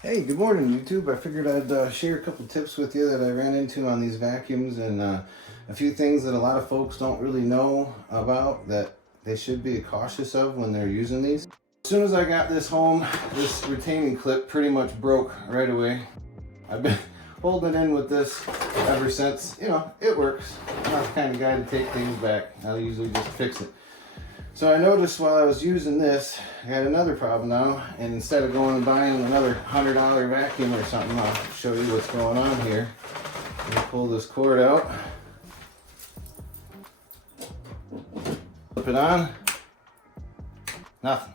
Hey, good morning, YouTube. I figured I'd share a couple tips with you that I ran into on these vacuums and a few things that a lot of folks don't really know about that they should be cautious of when they're using these. As soon as I got this home, this retaining clip pretty much broke right away. I've been holding it in with this ever since. You know, it works. I'm not the kind of guy to take things back. I'll usually just fix it. So I noticed while I was using this, I had another problem now, and instead of going and buying another $100 vacuum or something, I'll show you what's going on here. Let me pull this cord out. Flip it on. Nothing.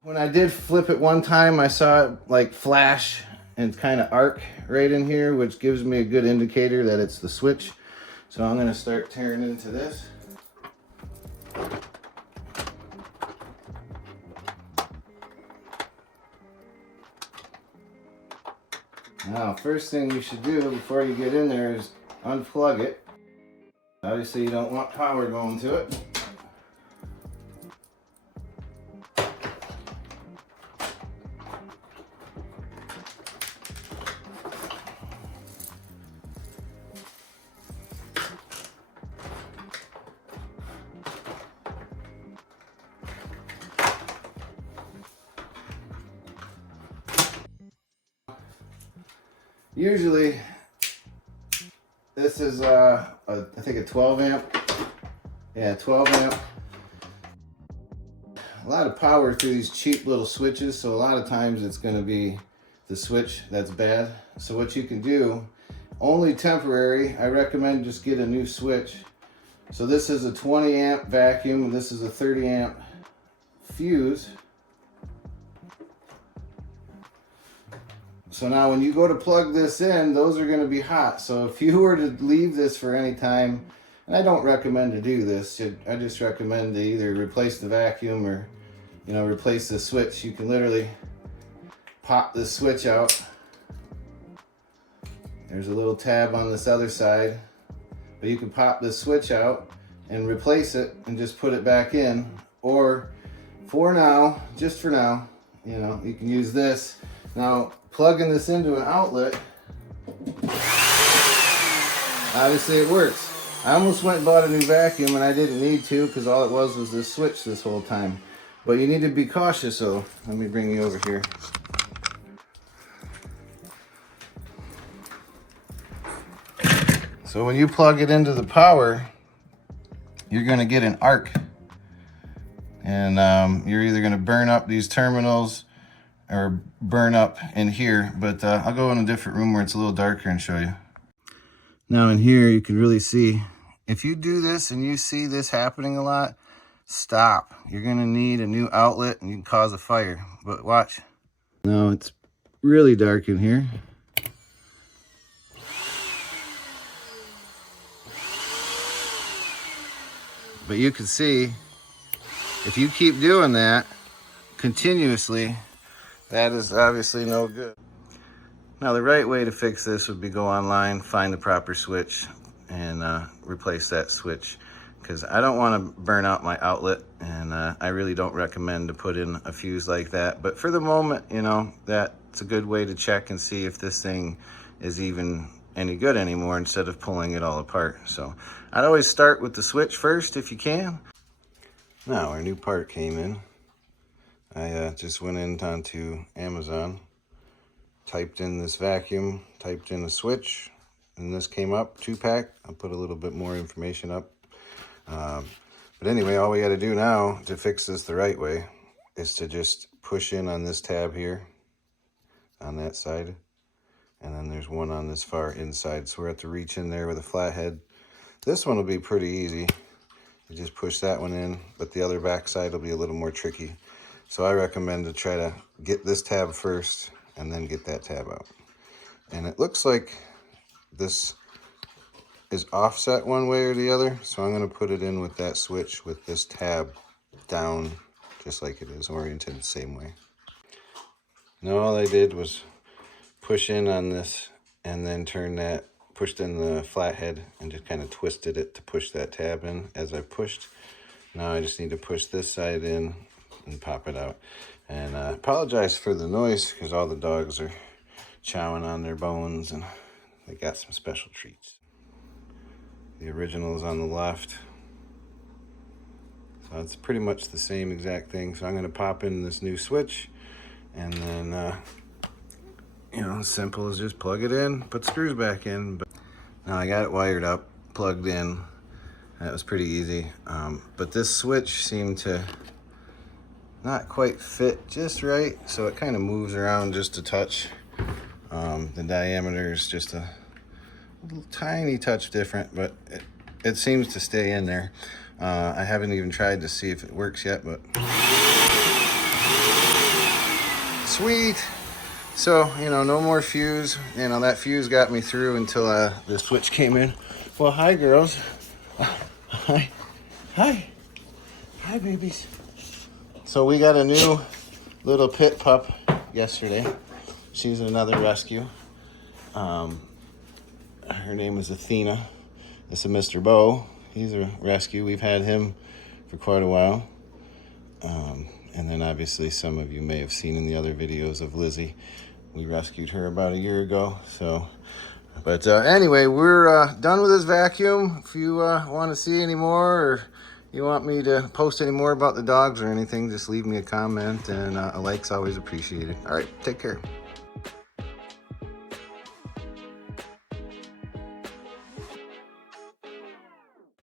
When I did flip it one time, I saw it like flash and kind of arc right in here, which gives me a good indicator that it's the switch. So I'm going to start tearing into this. Now, first thing you should do before you get in there is unplug it. Obviously, you don't want power going to it. Usually, this is I think a 12 amp. Yeah, 12 amp. A lot of power through these cheap little switches, so a lot of times it's going to be the switch that's bad. So what you can do, only temporary, I recommend just get a new switch. So this is a 20 amp vacuum, this is a 30 amp fuse. So now when you go to plug this in, those are going to be hot. So if you were to leave this for any time, and I don't recommend to do this, I just recommend to either replace the vacuum or, replace the switch. You can literally pop this switch out. There's a little tab on this other side, but you can pop this switch out and replace it and just put it back in. Or for now, just for now, you can use this. Now, plugging this into an outlet, obviously it works. I almost went and bought a new vacuum and I didn't need to because all it was this switch this whole time. But you need to be cautious, so let me bring you over here. So when you plug it into the power, you're going to get an arc. And you're either going to burn up these terminals or burn up in here, but I'll go in a different room where it's a little darker and show you. Now in here you can really see, if you do this and you see this happening a lot, stop. You're gonna need a new outlet and you can cause a fire, but watch. Now it's really dark in here. But you can see, if you keep doing that continuously, that is obviously no good. Now the right way to fix this would be go online, find the proper switch, and replace that switch. Because I don't want to burn out my outlet, and I really don't recommend to put in a fuse like that. But for the moment, that's a good way to check and see if this thing is even any good anymore instead of pulling it all apart. So I'd always start with the switch first if you can. Now our new part came in. I just went onto Amazon, typed in this vacuum, typed in a switch, and this came up, 2-pack. I'll put a little bit more information up. But anyway, all we got to do now to fix this the right way is to just push in on this tab here, on that side, and then there's one on this far inside. So we're at to reach in there with a flathead. This one will be pretty easy. You just push that one in, but the other back side will be a little more tricky. So I recommend to try to get this tab first and then get that tab out. And it looks like this is offset one way or the other. So I'm going to put it in with that switch with this tab down just like it is, oriented the same way. Now all I did was push in on this and then turn that, pushed in the flathead and just kind of twisted it to push that tab in as I pushed. Now I just need to push this side in and pop it out. And I apologize for the noise because all the dogs are chowing on their bones and they got some special treats. The original is on the left. So it's pretty much the same exact thing. So I'm going to pop in this new switch and then, you know, as simple as just plug it in, put screws back in. But now I got it wired up, plugged in. That was pretty easy. But this switch seemed to not quite fit just right. So it kind of moves around just a touch. The diameter is just a little tiny touch different, but it seems to stay in there. I haven't even tried to see if it works yet, but sweet. So, you know, no more fuse. You know, that fuse got me through until the switch came in. Well, hi, girls. Hi. Hi. Hi, babies. So we got a new little pit pup yesterday. She's another rescue. Her name is Athena. This is Mr. Bo. He's a rescue. We've had him for quite a while. And then obviously some of you may have seen in the other videos of Lizzie. We rescued her about a year ago. So, but anyway, we're done with this vacuum. If you want to see any more, or you want me to post any more about the dogs or anything, just leave me a comment, and a like's always appreciated. All right, take care.